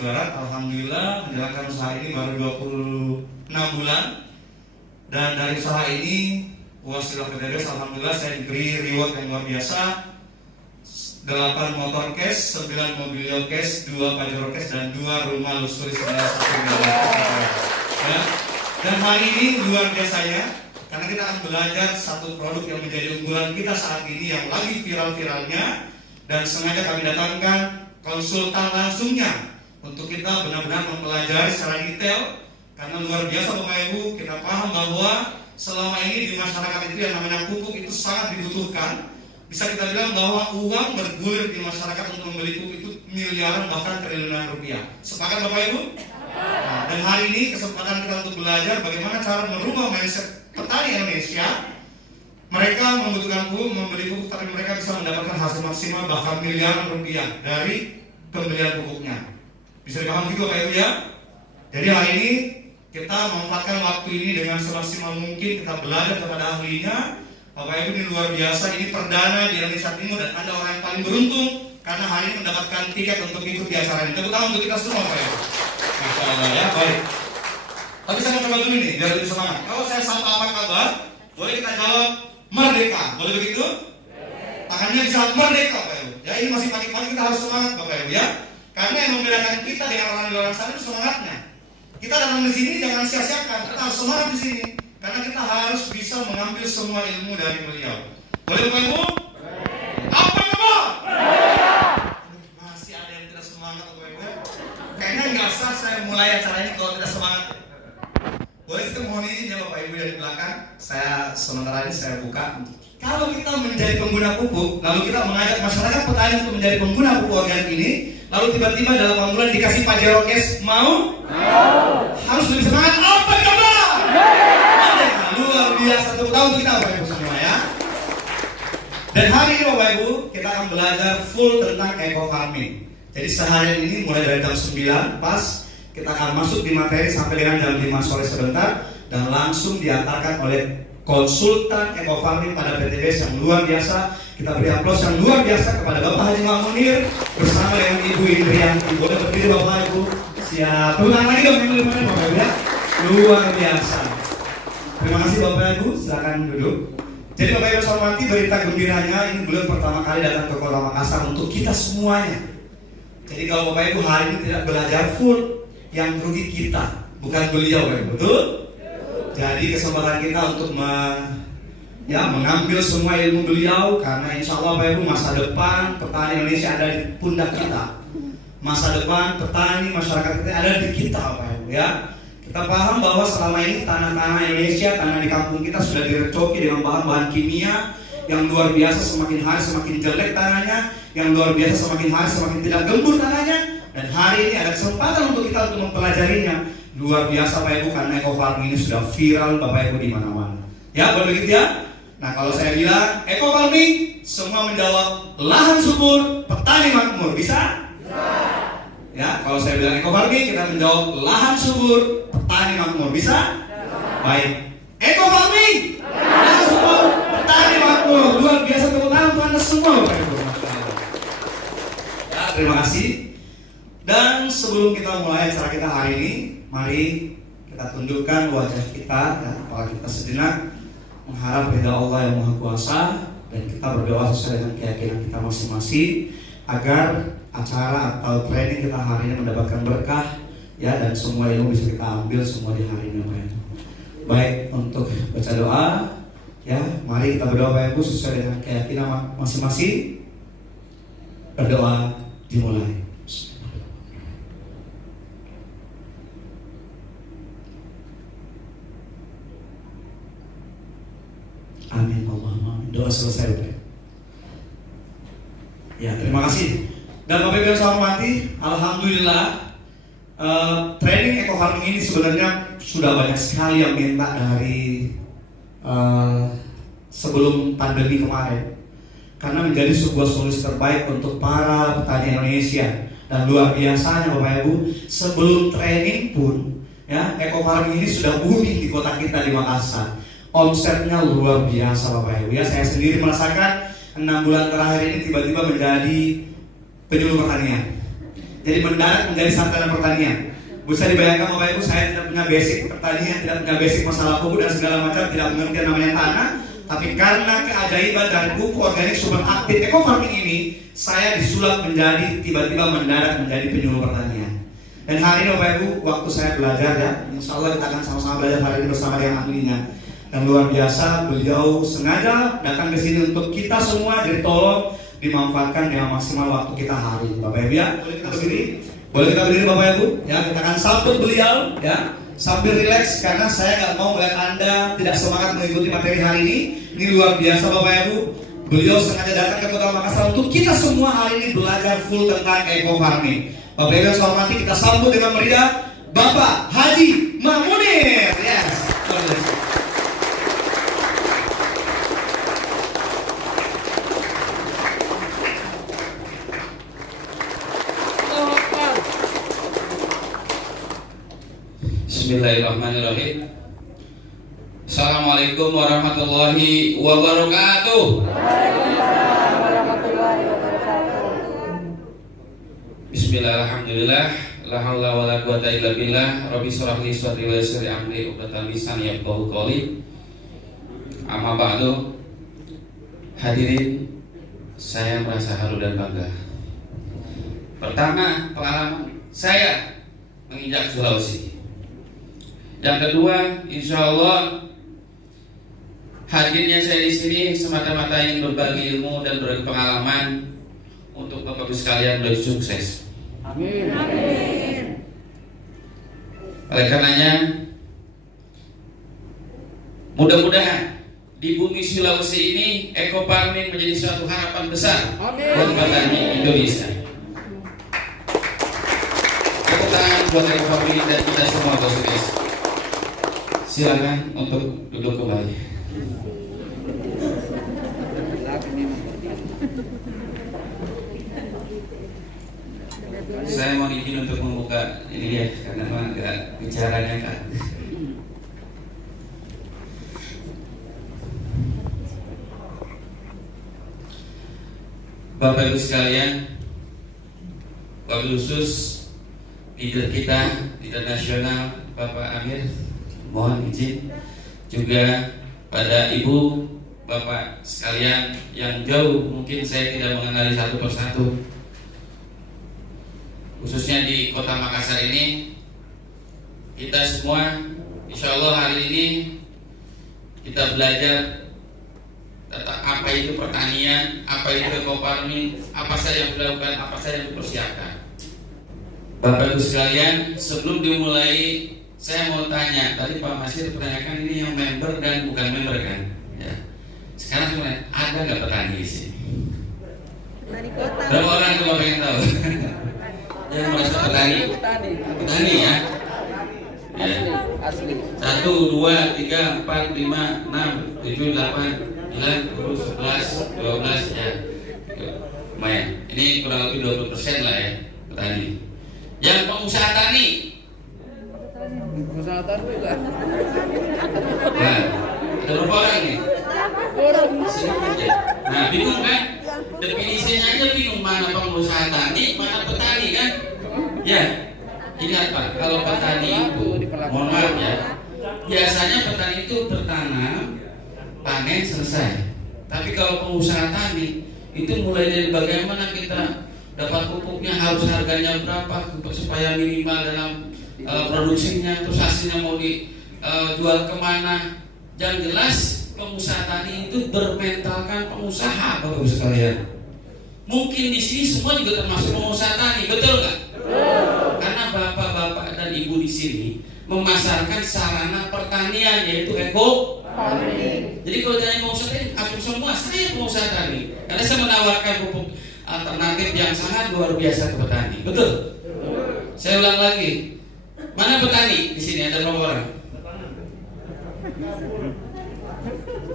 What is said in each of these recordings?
Barat. Alhamdulillah menjalankan usaha ini baru 26 bulan. Dan dari usaha ini Wasilah PTBS, alhamdulillah saya diberi reward yang luar biasa. 8 motor cash, 9 mobilio cash, 2 Pajero cash, dan 2 rumah luxury senilai 1 miliar. Ya. Dan hari ini luar biasanya, karena kita akan belajar satu produk yang menjadi unggulan kita saat ini yang lagi viral-viralnya, dan sengaja kami datangkan konsultan langsungnya untuk kita benar-benar mempelajari secara detail. Karena luar biasa Bapak Ibu, kita paham bahwa selama ini di masyarakat itu yang namanya pupuk itu sangat dibutuhkan. Bisa kita bilang bahwa uang bergulir di masyarakat untuk membeli pupuk itu miliaran bahkan triliunan rupiah. Sepakat Bapak Ibu? Nah, dan hari ini kesempatan kita untuk belajar bagaimana cara merubah mindset petani Indonesia. Mereka membutuhkan pupuk, membeli pupuk, tapi mereka bisa mendapatkan hasil maksimal bahkan miliaran rupiah dari pembelian pupuknya. Bisa dipaham gitu Bapak Ibu ya? Jadi hari ini kita memanfaatkan waktu ini dengan semaksimal mungkin, kita belajar kepada ahlinya. Bapak Ibu, ini luar biasa, ini perdana di Indonesia Timur dan Anda orang yang paling beruntung karena hari ini mendapatkan tiket untuk ikut di acara ini. Tepuk tangan untuk kita semua Bapak Ibu. Masya Allah ya, baik. Tapi saya mau coba dulu nih, biar lebih semangat. Kalau saya sapa apa kabar, boleh kita jawab merdeka, boleh begitu? Tangannya bisa merdeka Bapak Ibu. Ya ini masih pagi-pagi, kita harus semangat Bapak Ibu ya. Karena yang membedakan kita dengan orang di luar sana itu semangatnya. Kita datang di sini jangan sia-siakan, kita harus semangat di sini. Karena kita harus bisa mengambil semua ilmu dari beliau. Boleh Bapak Ibu? Apa kabar? Masih ada yang tidak semangat Bapak Ibu? Kayaknya nggak sah saya mulai acara ini kalau tidak semangat. Boleh kita mohon izin ya Bapak Ibu dari belakang. Saya sementara ini saya buka. Kalau kita menjadi pengguna pupuk, lalu kita mengajak masyarakat petani untuk menjadi pengguna pupuk organik ini, lalu tiba-tiba dalam 8 bulan dikasih Pajero cash, mau? Harus lebih semangat. Apa kabar? Luar biasa, tepuk tangan untuk kita Bapak Ibu semua ya. Dan hari ini Bapak Ibu kita akan belajar full tentang eco farming. Jadi seharian ini mulai dari jam 9 pas kita akan masuk di materi sampai dengan jam 5 sore sebentar, dan langsung diantarkan oleh konsultan eco farming pada PTBS yang luar biasa. Kita beri aplaus yang luar biasa kepada Bapak Haji Munir bersama dengan Ibu Indrianti. Boleh berdiri Bapak Ibu. Siap. Tepuk tangan lagi dong Bapak Ibu ya. Luar biasa. Terima kasih Bapak Ibu, silakan duduk. Jadi Bapak Ibu hormati, berita gembiranya ini beliau pertama kali datang ke Kota Makassar untuk kita semuanya. Jadi kalau Bapak Ibu hari ini tidak belajar full, yang rugi kita, bukan beliau Bapak Ibu, betul? Jadi kesempatan kita untuk mengambil semua ilmu beliau, karena insya Allah Bapak Ibu masa depan petani Indonesia ada di pundak kita. Masa depan petani masyarakat kita ada di kita Bapak Ibu ya. Kita paham bahwa selama ini tanah-tanah Indonesia, tanah di kampung kita sudah direcoki dengan bahan-bahan kimia yang luar biasa. Semakin hari semakin jelek tanahnya, yang luar biasa semakin hari semakin tidak gembur tanahnya. Dan hari ini ada kesempatan untuk kita untuk mempelajarinya. Luar biasa Bapak Ibu, karena eco farming ini sudah viral Bapak Ibu di mana-mana. Ya, boleh begitu ya? Nah, kalau saya bilang eco farming semua menjawab lahan subur, petani makmur. Bisa? Ya, kalau saya bilang eco farming kita menjawab lahan subur, petani makmur. Bisa? Baik. Eco farming, lahan subur, petani makmur. Luar biasa, tepuk tangan untuk Anda semua Bapak Ibu. Ya, terima kasih. Dan sebelum kita mulai acara kita hari ini, mari kita tundukkan wajah kita ya, kepala kita sejenak, mengharap ridha Allah yang Maha Kuasa, dan kita berdoa sesuai dengan keyakinan kita masing-masing agar acara atau training kita hari ini mendapatkan berkah ya, dan semua ilmu bisa kita ambil semua di hari ini Bapak Ibu. Baik, untuk baca doa ya, mari kita berdoa Bapak Ibu sesuai dengan keyakinan masing-masing. Berdoa dimulai. Amin Allahumma amin. Doa selesai Bapak. Ya, terima kasih. Dan Bapak Ibu yang saya hormati, alhamdulillah training eco farming ini sebenarnya sudah banyak sekali yang minta dari sebelum pandemi kemarin, karena menjadi sebuah solusi terbaik untuk para petani Indonesia. Dan luar biasanya Bapak Ibu, sebelum training pun ya, eco farming ini sudah booming di kota kita di Makassar. Omsetnya luar biasa Bapak Ibu ya. Saya sendiri merasakan 6 bulan terakhir ini tiba-tiba menjadi penyuluh pertanian. Jadi mendarat menjadi sarjana pertanian. Bisa dibayangkan Bapak Ibu, saya tidak punya basic pertanian, tidak punya basic masalah pupuk dan segala macam, tidak mengerti yang namanya tanah. Tapi karena keajaiban dari pupuk organik super aktif eco farming ini, saya disulap menjadi tiba-tiba mendarat menjadi penyuluh pertanian. Dan hari ini Bapak Ibu, waktu saya belajar ya, insya Allah kita akan sama-sama belajar hari ini bersama dengan ahlinya. Yang luar biasa, beliau sengaja datang ke sini untuk kita semua, jadi tolong dimanfaatkan dengan maksimal waktu kita hari ini. Bapak Ibu ya, boleh kita berdiri? Boleh kita berdiri Bapak Ibu? Ya, kita akan sambut beliau ya, sambil rileks karena saya nggak mau melihat Anda tidak semangat mengikuti materi hari ini. Ini luar biasa Bapak Ibu. Beliau sengaja datang ke Kota Makassar untuk kita semua hari ini belajar full tentang eco farming. Bapak Ibu yang saya hormati, kita sambut dengan meriah Bapak Haji Mamunir. Yes. Bismillahirrahmanirrahim. Assalamualaikum warahmatullahi wabarakatuh. Waalaikumsalam warahmatullahi wabarakatuh. Bismillahirrahmanirrahim. La haula wala quwata illa billah. Rabbi shrah li sadri wa yassir li amri uqdatam min lisani yafqahu qawli. Amma ba'du. Hadirin, saya merasa haru dan bangga. Pertama, pengalaman saya menginjak Sulawesi. Yang kedua, insya Allah hadirnya saya di sini semata-mata ingin berbagi ilmu dan berbagi pengalaman untuk Bapak Ibu sekalian lebih sukses. Amin. Amin. Oleh karenanya, mudah-mudahan di bumi Sulawesi ini eco farming menjadi suatu harapan besar buat petani Indonesia. Tepuk tangan buat eco farming dan kita semua sukses. Silakan untuk duduk kembali. Saya mohon izin untuk membuka ini ya, karena memang agak bicaranya kan. Bapak Ibu sekalian, wabil khusus leader kita, leader nasional Bapak Amir, mohon izin juga pada ibu bapak sekalian yang jauh mungkin saya tidak mengenali satu persatu, khususnya di Kota Makassar ini. Kita semua insya Allah hari ini kita belajar tentang apa itu pertanian, apa itu eco farming, apa saja yang dilakukan, apa saja yang dipersiapkan. Bapak Ibu sekalian, sebelum dimulai saya mau tanya, tadi Pak Masir pertanyakan ini yang member dan bukan member kan? Ya. Sekarang ada nggak petani di sini? Berapa orang itu Bapak yang tahu? Yang merasa petani? Petani ya? Ya. 1, 2, 3, 4, 5, 6, 7, 8, 9, 10, 11, 12 ya. Lumayan. Ini kurang lebih 20% lah ya petani. Yang pengusaha tani? Pengusaha tani juga. Nah, ada berapa orang nih? Sedikit ya. Nah, bingung kan? Definisinya aja bingung, mana pengusaha tani, mana petani kan? Ya, ingat Pak, kalau petani itu, mohon maaf ya, biasanya petani itu bertanam, panen selesai. Tapi kalau pengusaha tani itu mulai dari bagaimana kita dapat pupuknya, harus harganya berapa supaya minimal dalam produksinya, terus hasilnya mau dijual kemana. Yang jelas pengusaha tani itu bermentalkan pengusaha, Bapak Ibu sekalian. Mungkin di sini semua juga termasuk pengusaha tani, betul nggak? Karena bapak-bapak dan ibu di sini memasarkan sarana pertanian, yaitu eco farming. Jadi kalau tanya pengusaha tani, aku semua saya pengusaha tani, karena saya menawarkan pupuk alternatif yang sangat luar biasa ke petani, betul? Saya ulang lagi. Mana petani di sini, ada berapa orang?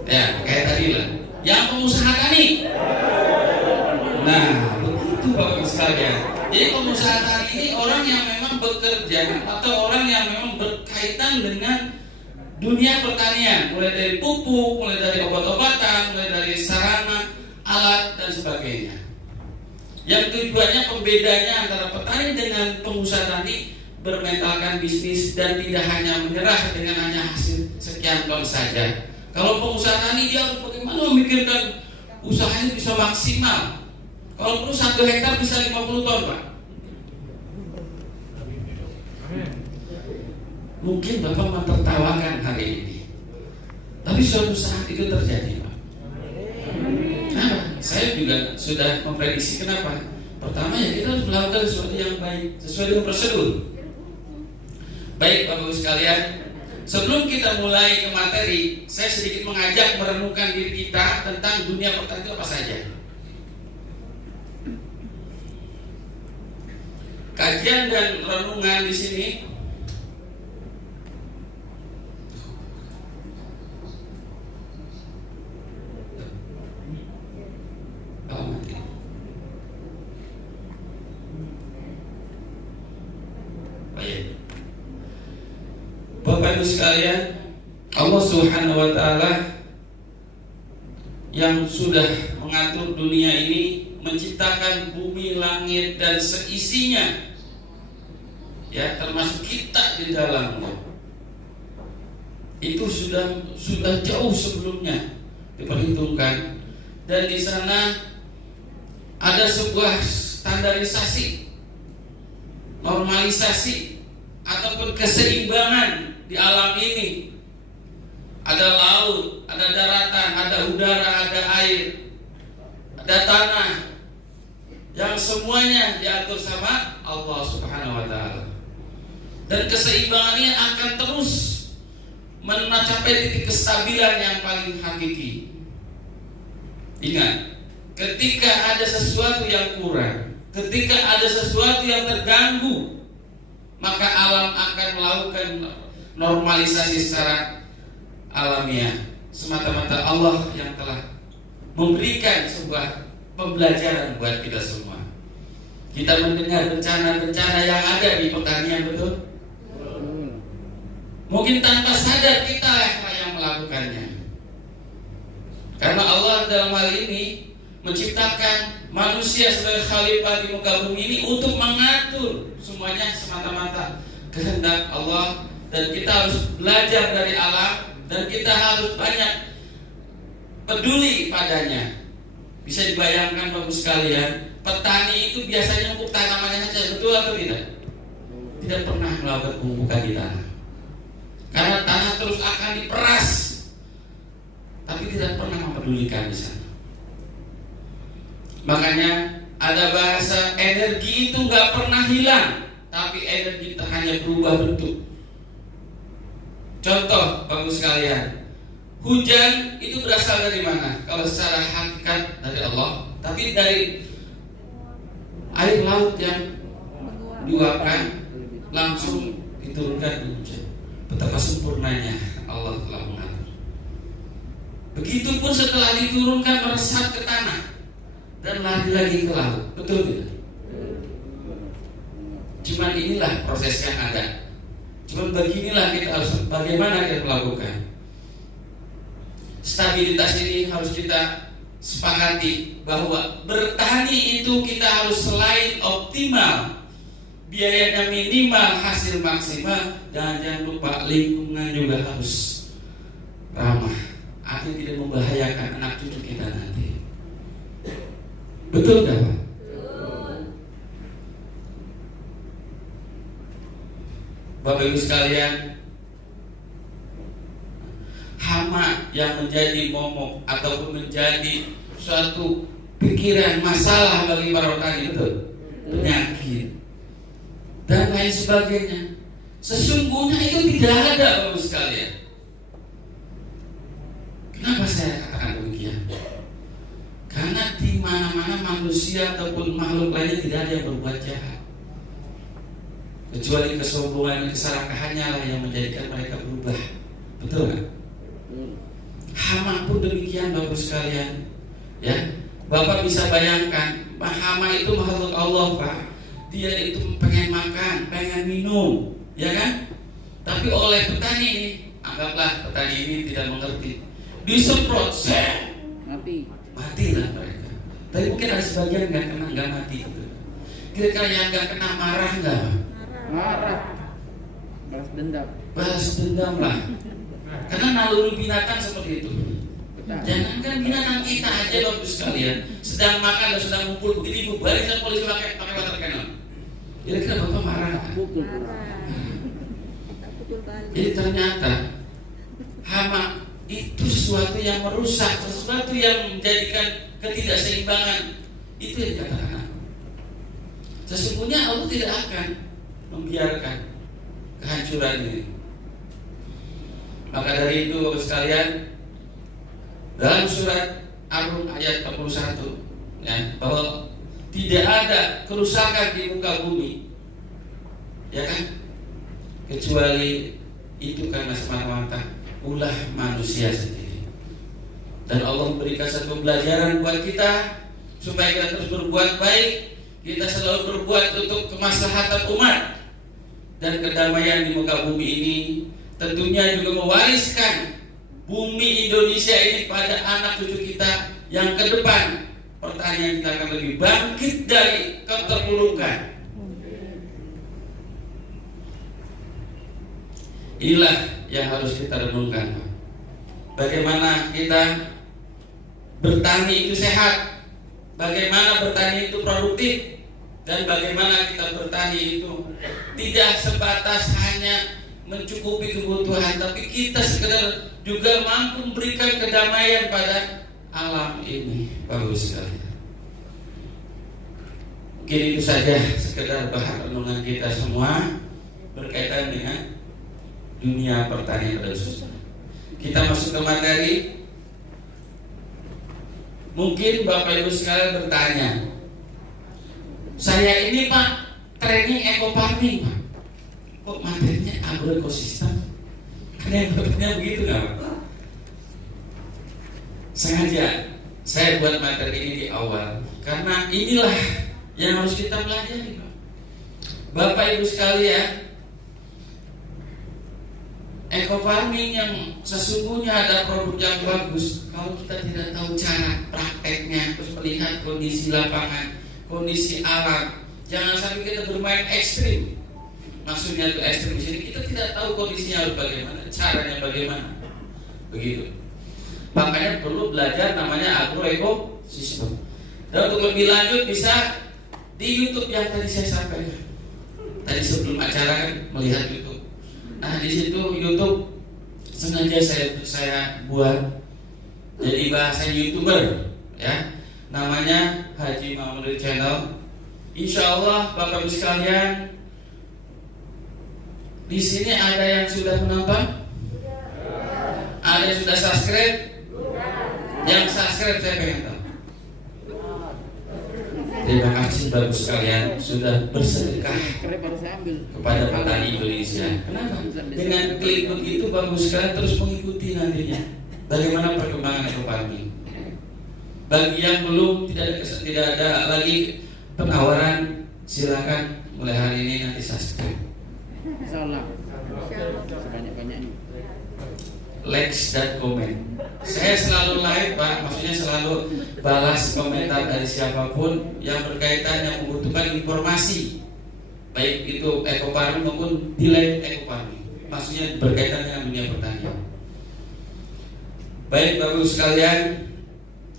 Ya, kayak tadi lah. Yang pengusaha tani. Nah, begitu Bapak Ibu sekalian. Jadi pengusaha tani ini orang yang memang bekerja atau orang yang memang berkaitan dengan dunia pertanian, mulai dari pupuk, mulai dari obat-obatan, mulai dari sarana, alat dan sebagainya. yang tujuannya pembedanya antara petani dengan pengusaha tani bermentalkan bisnis dan tidak hanya menyerah dengan hanya hasil sekian ton saja. Kalau pengusaha tani dia harus bagaimana memikirkan usahanya bisa maksimal. Kalau perlu 1 hektar bisa 50 ton, Pak. Mungkin Bapak mentertawakan hari ini, tapi suatu saat itu terjadi, Pak. Nah, saya juga sudah memprediksi kenapa. Pertama ya kita harus melakukan sesuatu yang baik sesuai dengan prosedur. Baik Bapak Ibu sekalian, sebelum kita mulai ke materi, saya sedikit mengajak merenungkan diri kita tentang dunia pertanian itu apa saja. Kajian dan renungan di sini Bapak Ibu sekalian, Allah Subhanahu wa Ta'ala yang sudah mengatur dunia ini, menciptakan bumi, langit dan seisinya, ya termasuk kita di dalamnya. Itu sudah jauh sebelumnya diperhitungkan, dan di sana ada sebuah standarisasi, normalisasi ataupun keseimbangan di alam ini. Ada laut, ada daratan, ada udara, ada air, ada tanah, yang semuanya diatur sama Allah Subhanahu wa Ta'ala. Dan keseimbangan ini akan terus mencapai titik kestabilan yang paling hakiki. Ingat, ketika ada sesuatu yang kurang, ketika ada sesuatu yang terganggu, maka alam akan melakukan normalisasi secara alamiah. Semata-mata Allah yang telah memberikan sebuah pembelajaran buat kita semua. Kita mendengar bencana-bencana yang ada di pertanian, betul? Mungkin tanpa sadar kita yang melakukannya. Karena Allah dalam hal ini menciptakan manusia sebagai khalifah di muka bumi ini untuk mengatur semuanya semata-mata kehendak Allah. Dan kita harus belajar dari alam, dan kita harus banyak peduli padanya. Bisa dibayangkan Bapak sekalian, petani itu biasanya untuk tanamannya saja, betul atau tidak? Tidak pernah melakukan pemupukan di tanah, karena tanah terus akan diperas, tapi tidak pernah mempedulikan di sana. Makanya ada bahasa energi itu nggak pernah hilang, tapi energi itu hanya berubah bentuk. Contoh Bapak sekalian, hujan itu berasal dari mana? Kalau secara hakikat dari Allah, tapi dari air laut yang diuapkan langsung diturunkan hujan. Betapa sempurnanya Allah telah mengatur. Begitupun setelah diturunkan meresap ke tanah dan lari lagi ke laut, betul tidak? Cuman inilah proses yang ada. Cuman beginilah kita harus, bagaimana kita melakukan. Stabilitas ini harus kita sepakati, bahwa bertani itu kita harus selain optimal, biayanya minimal, hasil maksimal, dan jangan lupa lingkungan juga harus ramah, agar tidak membahayakan anak cucu kita nanti. Betul gak Pak? Bapak Ibu sekalian, hama yang menjadi momok ataupun menjadi suatu pikiran masalah bagi para petani, betul, penyakit dan lain sebagainya, sesungguhnya itu tidak ada Bapak Ibu sekalian. Kenapa saya katakan demikian? Karena di mana-mana manusia ataupun makhluk lainnya tidak ada yang berbuat jahat, kecuali kesombongan dan keserakahannya lah yang menjadikan mereka berubah. Betul kan? Hama pun demikian Bapak sekalian. Ya, Bapak bisa bayangkan, hama itu makhluk Allah Pak. Dia itu pengen makan, pengen minum, ya kan? Tapi oleh petani ini, anggaplah petani ini tidak mengerti, disemprot, matilah mereka. Tapi mungkin ada sebagian nggak kena, nggak mati gitu. Kira-kira yang nggak kena marah nggak? Marah. Balas dendam. Balas dendam lah. Karena naluri binatang seperti itu. Jangankan binatang kita aja Bapak sekalian, sedang makan dan sedang ngumpul begini barisan polisi pakai water cannon. Kira-kira Bapak marah nggak? Pukul. Jadi ternyata hama itu sesuatu yang merusak, sesuatu yang menjadikan ketidakseimbangan. Itu yang dikatakan. Sesungguhnya Allah tidak akan membiarkan kehancuran ini. Maka dari itu Bapak sekalian, dalam surat Ar-Rum ayat 41 ya, bahwa tidak ada kerusakan di muka bumi, ya kan, kecuali itu karena semata-mata ulah manusia sendiri. Dan Allah memberikan satu pelajaran buat kita supaya kita terus berbuat baik, kita selalu berbuat untuk kemaslahatan umat dan kedamaian di muka bumi ini. Tentunya juga mewariskan bumi Indonesia ini pada anak cucu kita yang ke depan. Pertanyaan kita akan lebih bangkit dari keterpurukan. Inilah yang harus kita renungkan. Bagaimana kita bertani itu sehat, bagaimana bertani itu produktif, dan bagaimana kita bertani itu tidak sebatas hanya mencukupi kebutuhan, tapi kita sekedar juga mampu memberikan kedamaian pada alam ini. Bagus sekali. Mungkin itu saja sekedar bahan renungan kita semua berkaitan dengan dunia pertanian pada khususnya. Kita masuk ke materi. Mungkin Bapak Ibu sekalian bertanya, saya ini Pak training eco farming Pak, kok materinya agroekosistem? Ada yang bertanya begitu nggak Pak? Sengaja saya buat materi ini di awal karena inilah yang harus kita pelajari Pak. Bapak Ibu sekalian, eco farming yang sesungguhnya ada produk yang bagus. Kalau kita tidak tahu cara prakteknya, terus melihat kondisi lapangan, kondisi alam, jangan sampai kita bermain ekstrim. Maksudnya itu ekstrim di sini kita tidak tahu kondisinya harus bagaimana, caranya bagaimana, begitu. Makanya perlu belajar namanya agroekosistem. Dan untuk lebih lanjut bisa di YouTube yang tadi saya sampaikan. Tadi sebelum acara kan melihat YouTube. Nah di situ YouTube sengaja saya buat jadi bahasa YouTuber, ya. Namanya Haji Mahmud Channel. Insya Allah Bapak Ibu sekalian, di sini ada yang sudah menonton, ada yang sudah subscribe. Yang subscribe saya pengen tahu. Terima kasih Bapak Ibu sekalian sudah bersedekah kepada petani Indonesia. Kenapa? Dengan klik begitu Bapak Ibu sekalian terus mengikuti nantinya bagaimana perkembangan eco farming. Bagi yang belum tidak ada lagi penawaran, silakan mulai hari ini nanti subscribe. Insyaallah. Sebanyak-banyaknya. Like dan komen. Saya selalu live Pak, maksudnya selalu balas komentar dari siapapun yang berkaitan yang membutuhkan informasi, baik itu eco farming maupun di lain eco farming, maksudnya berkaitan dengan dunia pertanian. Baik Bapak Ibu sekalian,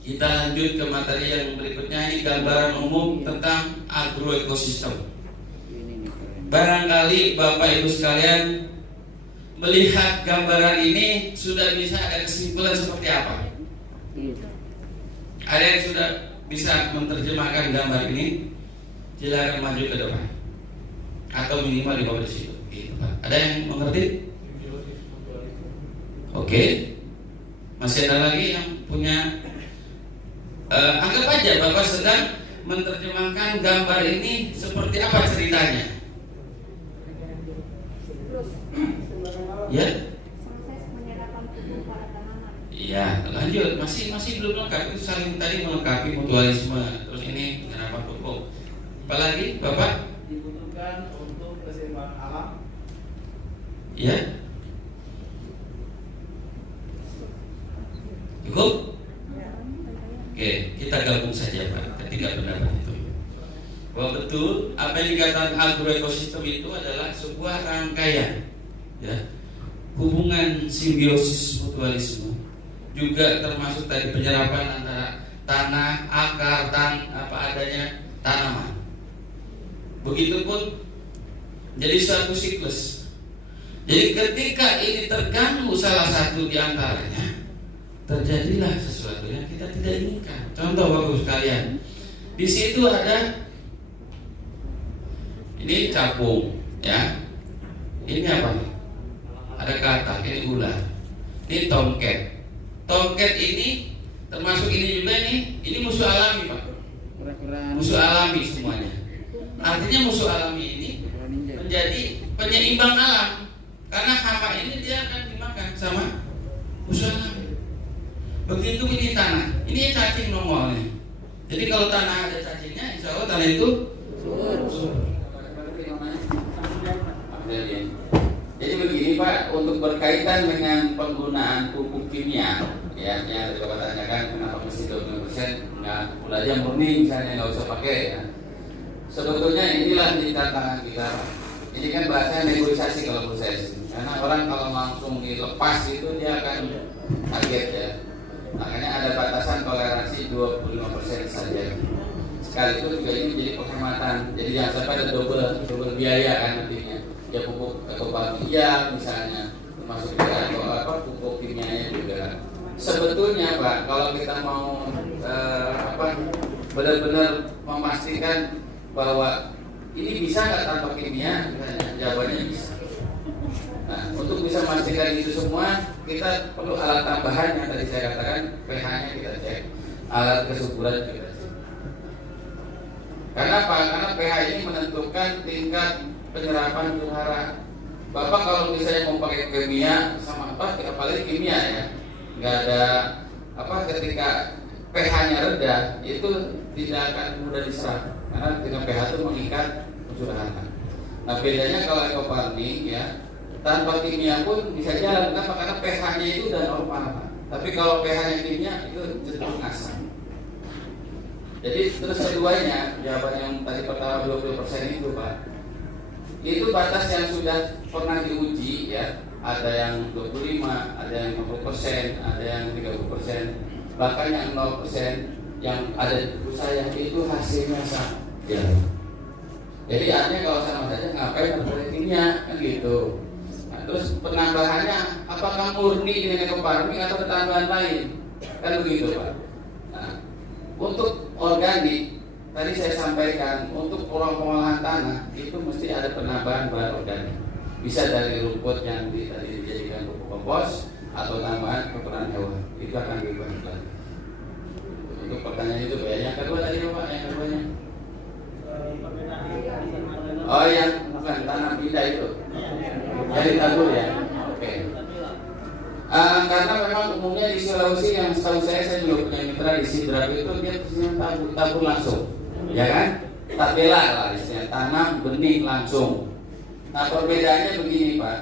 kita lanjut ke materi yang berikutnya. Ini gambaran umum tentang agroekosistem. Barangkali Bapak Ibu sekalian melihat gambaran ini sudah bisa ada kesimpulan seperti apa? Ada yang sudah bisa menerjemahkan gambar ini? Silakan maju ke depan atau minimal di bawah di situ. Ada yang mengerti? Oke. Masih ada lagi yang punya? Anggap aja Bapak sedang menerjemahkan gambar ini seperti apa ceritanya? Ya? Iya, lanjut. Masih belum lengkap. Itu saling tadi melengkapi mutualisme. Terus ini penyerapan pupuk. Apalagi Bapak? Dibutuhkan untuk keseimbangan alam. Ya. Cukup? Oke, kita gabung saja Pak. betul apa yang dikatakan agroekosistem itu adalah sebuah rangkaian, ya, hubungan simbiosis mutualisme, juga termasuk tadi penyerapan antara tanah, akar, apa adanya tanaman. Begitupun jadi suatu siklus. Jadi ketika ini terganggu salah satu di antaranya, terjadilah sesuatu yang kita tidak inginkan. Contoh bagus sekalian, di situ ada ini capung, ya. Ini apa nih? Ada katak, ini ular, ini tomcat. Tomcat ini termasuk ini juga nih. Ini musuh alami, Pak. Musuh alami semuanya. Artinya musuh alami ini menjadi penyeimbang alam. Karena hama ini dia akan dimakan sama musuh alami. Begitu ini tanah, ini cacing nongolnya. Jadi kalau tanah ada cacingnya, insya Allah tanah itu subur. Jadi begini Pak, untuk berkaitan dengan penggunaan pupuk kimia, ya, yang tadi Bapak tanyakan kenapa mesti 20%, nggak aja murni misalnya nggak usah pakai, ya. Sebetulnya inilah di tantangan kita. Ini kan bahasanya negosiasi kalau proses. Karena orang kalau langsung dilepas itu dia akan kaget, ya. Makanya ada batasan toleransi 25% saja. Sekali itu juga ini menjadi penghematan. Jadi jangan sampai ada double biaya kan nantinya. Ya pupuk ekobaktia misalnya, termasuk juga pupuk kimianya juga. Sebetulnya Pak, kalau kita mau benar-benar memastikan bahwa ini bisa nggak tanpa kimia, jawabannya bisa. Nah, untuk bisa memastikan itu semua, kita perlu alat tambahan yang tadi saya katakan, pH-nya kita cek, alat kesuburan kita cek. Karena apa? Karena pH ini menentukan tingkat penyerapan hara. Bapak kalau misalnya mau pakai kimia sama apa, apalagi kimia ya, nggak ada apa, ketika pH-nya rendah itu tidak akan mudah diserap karena dengan pH itu mengikat unsur hara. Nah bedanya kalau ekofarming ya, tanpa kimia pun bisa jalan. Kenapa? Karena pH-nya itu udah normal Pak. Tapi kalau pH-nya kimia itu cenderung asam. Jadi terus keduanya, jawaban yang tadi pertama 20% itu Pak, itu batas yang sudah pernah diuji ya. Ada yang 25, ada yang 50%, ada yang 30%, bahkan yang 0% yang ada di saya itu hasilnya sama. Ya. Jadi artinya kalau sama saja ngapain pakai kimia kan gitu. Nah, terus penambahannya apakah murni dengan ekofarming atau tambahan lain? Kan begitu Pak. Nah, untuk organik tadi saya sampaikan, untuk pengolahan tanah itu mesti ada penambahan bahan organik. Bisa dari rumput yang tadi dijadikan pupuk kompos atau tambahan kotoran hewan. Itu akan dibantu. Untuk pertanyaan itu Pak. Yang kedua tadi Pak, yang keduanya. Oh yang bukan tanam pindah itu. Dari tabur ya. Oke. Karena memang umumnya di Sulawesi yang setahu saya juga punya mitra di Sidrap itu dia tabur langsung. Ya kan? Tabela lah istilahnya, tanam benih langsung. Nah perbedaannya begini Pak.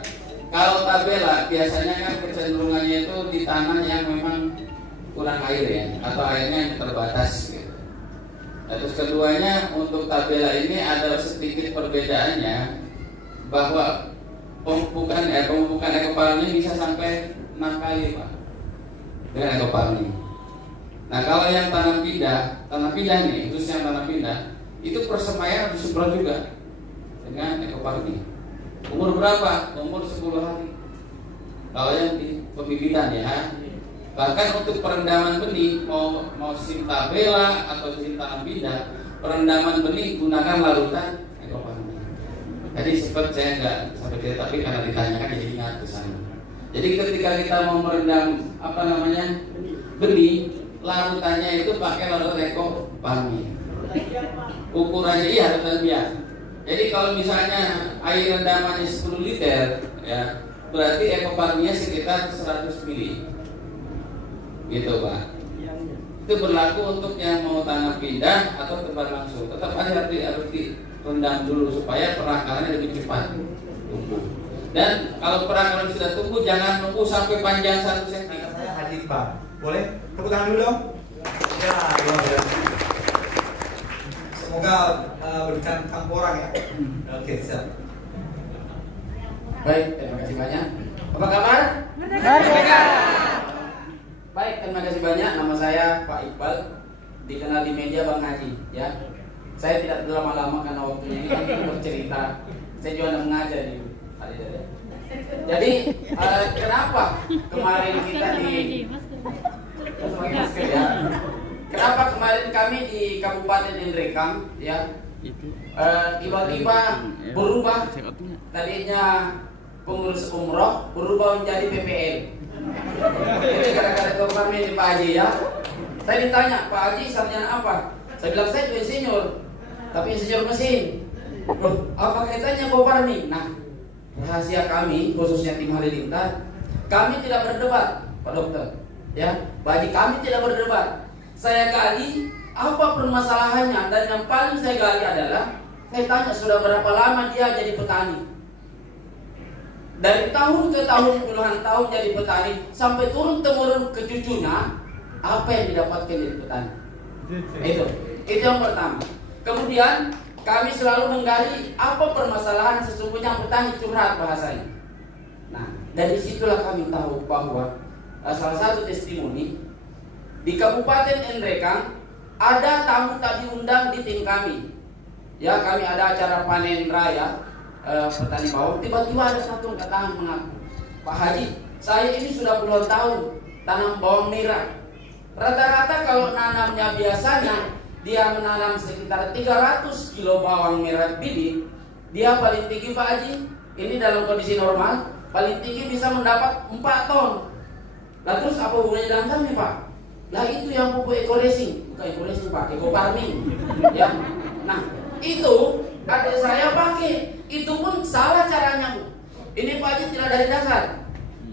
Kalau tabela biasanya kan kecenderungannya itu di tanah yang memang kurang air ya, atau airnya yang terbatas gitu. Nah, terus keduanya untuk tabela ini ada sedikit perbedaannya bahwa pemupukan ekofarming bisa sampai 6 kali Pak dengan ekofarming. Nah kalau yang tanam pindah nih, khusus yang tanam pindah itu persemaian harus disemprot juga dengan ekofarming. Umur berapa? Umur 10 hari. Kalau yang di pembibitan ya. Bahkan untuk perendaman benih mau sim tabela atau sim tanam pindah, perendaman benih gunakan larutan ekofarming. Jadi sempat saya nggak sampai tidak, tapi karena ditanyakan jadi ingat ke sana. Jadi ketika kita mau merendam benih, larutannya itu pakai larutan ekofarming. Ukurannya iya larutan biasa. Jadi kalau misalnya air rendamannya 10 liter ya, berarti ekofarmingnya sekitar 100 ml. Gitu Pak. Itu berlaku untuk yang mau tanam pindah atau tebar langsung. Tetap aja harus direndam dulu supaya perakarannya lebih cepat tumbuh. Dan kalau perakaran sudah tumbuh jangan nunggu sampai panjang 1 cm. Saya hadir Pak. Boleh? Tepuk tangan dulu dong. Ya, luar biasa. semoga berbicara tentang orang ya. Oke, siap. Baik, terima kasih banyak. Apa kabar? Merdeka. Baik, terima kasih banyak. Nama saya Pak Iqbal, dikenal di media Bang Haji. Ya, saya tidak berlama-lama karena waktunya ini kan bercerita. Saya juga mengajar di Adidaya. Jadi kenapa kemarin kita kenapa kemarin kami di Kabupaten Indrekang ya tiba-tiba berubah, tadinya pengurus umroh berubah menjadi PPL. Ini gara-gara kemarin di Pak Haji ya. Saya ditanya, Pak Haji sarjana apa? Saya bilang saya juga insinyur, tapi insinyur mesin. Loh, apa kaitannya Koparmi? Nah, rahasia kami, khususnya tim Halilintar, kami tidak berdebat, Pak Dokter. Ya, Pak Haji, kami tidak berdebat. Saya gali apa permasalahannya, dan yang paling saya gali adalah saya tanya sudah berapa lama dia jadi petani. Dari tahun ke tahun, puluhan tahun jadi petani, sampai turun temurun ke cucunya, apa yang didapatkan dari petani? Itu yang pertama. Kemudian kami selalu menggali apa permasalahan sesungguhnya petani curhat bahasanya. Nah, dari situlah kami tahu bahwa salah satu testimoni di Kabupaten Indrekang ada tamu tak diundang di tim kami. Ya, kami ada acara panen raya petani bawang. Tiba-tiba ada satu katakan mengaku, Pak Haji, saya ini sudah puluhan tahun tanam bawang merah. Rata-rata kalau nanamnya biasanya dia menanam sekitar 300 kilo bawang merah bibit. Dia paling tinggi Pak Haji, ini dalam kondisi normal, paling tinggi bisa mendapat 4 ton. Nah terus apa hubungannya dengan kami Pak? Lah itu yang pupuk eco-racing, bukan eco-racing Pak, eco-farming. Ya. Nah itu adik saya pakai, itu pun salah caranya Bu. Ini Pak Haji tidak dari dasar.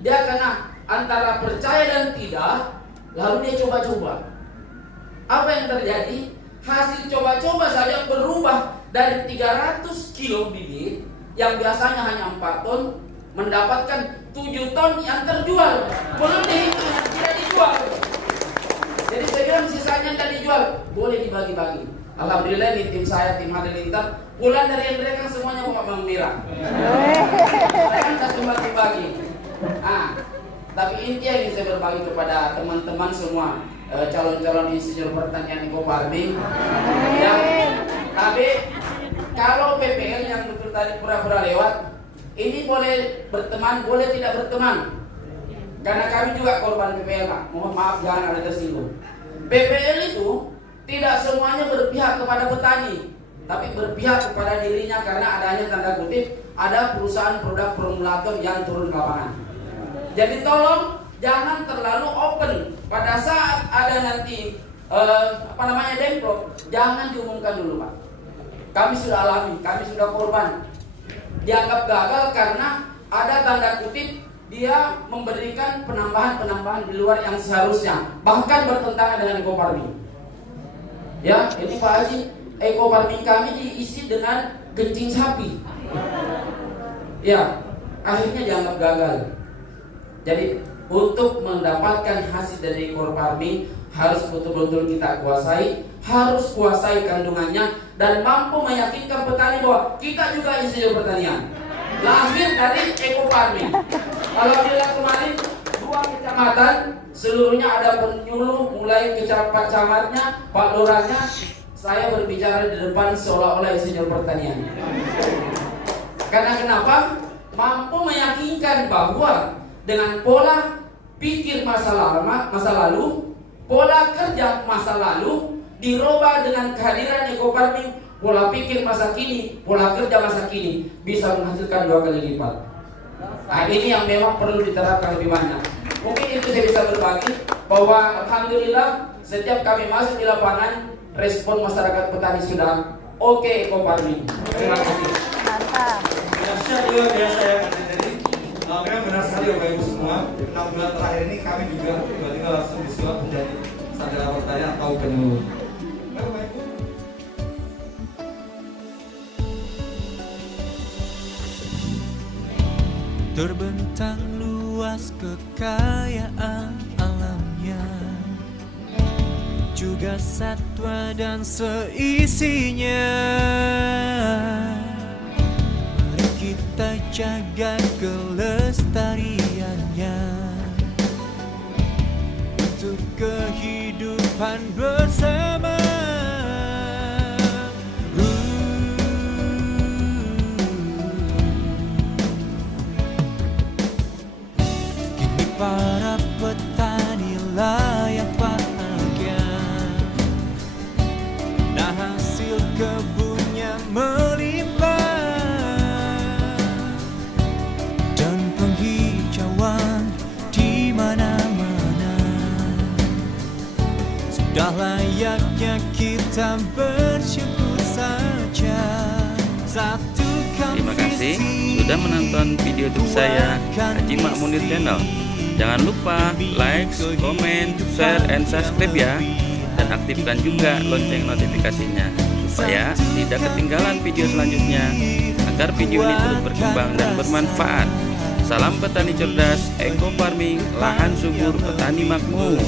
Dia kena antara percaya dan tidak, lalu dia coba-coba. Apa yang terjadi? Hasil coba-coba saja berubah dari 300 kilo bibit yang biasanya hanya 4 ton mendapatkan 7 ton yang terjual. Belum dihitung yang tidak dijual. Jadi saya bilang sisanya tidak dijual, boleh dibagi-bagi. Alhamdulillah ini tim saya, tim Halilintar, pulang dari mereka semuanya bawa bawang merah. Saya kan tak cuma dibagi. Tapi intinya ini saya berbagi kepada teman-teman semua, calon-calon insinyur pertanian eco-farming. Ya, tapi kalau PPL yang betul tadi pura-pura lewat, ini boleh berteman, boleh tidak berteman. Karena kami juga korban PPL Pak. Mohon maaf jangan ada tersinggung. PPL itu tidak semuanya berpihak kepada petani, tapi berpihak kepada dirinya karena adanya tanda kutip ada perusahaan produk formulator yang turun ke lapangan. Jadi tolong jangan terlalu open. Pada saat ada nanti demplok, jangan diumumkan dulu Pak. Kami sudah alami, kami sudah korban. Dianggap gagal karena ada tanda kutip dia memberikan penambahan di luar yang seharusnya, bahkan bertentangan dengan eco-farming. Ya, ini Pak Haji, eco-farming kami diisi dengan kencing sapi. Ya, akhirnya dianggap gagal. Jadi untuk mendapatkan hasil dari eco-farming harus betul-betul kita kuasai, harus kuasai kandungannya dan mampu meyakinkan petani bahwa kita juga insinyur pertanian. Lahir dari eco-farming. Alhamdulillah kemarin 2 kecamatan seluruhnya ada penyuluh mulai kecamatan camatnya, Pak Lurahnya, saya berbicara di depan seolah-olah insinyur pertanian. Karena kenapa? Mampu meyakinkan bahwa dengan pola pikir masa lalu, pola kerja masa lalu dirubah dengan kehadiran eco-farming, pola pikir masa kini, pola kerja masa kini bisa menghasilkan 2 kali lipat. Nah ini yang memang perlu diterapkan lebih banyak. Mungkin itu saya bisa berbagi bahwa alhamdulillah setiap kami masuk di lapangan, respon masyarakat petani sudah oke eco-farming. Terima kasih. Mantap. Dahsyat luar biasa ya Kak. Jadi memang benar sekali Bapak Ibu semua. 6 bulan terakhir ini kami juga tiba-tiba langsung disulap menjadi sarjana pertanian atau penyuluh. Bapak Ibu. Terbentang luas kekayaan alamnya, juga satwa dan seisinya. Mari kita jaga kelestariannya untuk kehidupan bersama. Kini para petani layak bahagia, nah hasil kebunnya melimpah, dan penghijauan di mana-mana. Sudah layaknya kita bersyukur saja. Terima kasih sudah menonton video YouTube saya, Haji Mak Munir Channel. Jangan lupa like, komen, share, and subscribe ya. Dan aktifkan juga lonceng notifikasinya supaya tidak ketinggalan video selanjutnya, agar video ini terus berkembang dan bermanfaat. Salam petani cerdas, eco farming, lahan subur, petani makmur.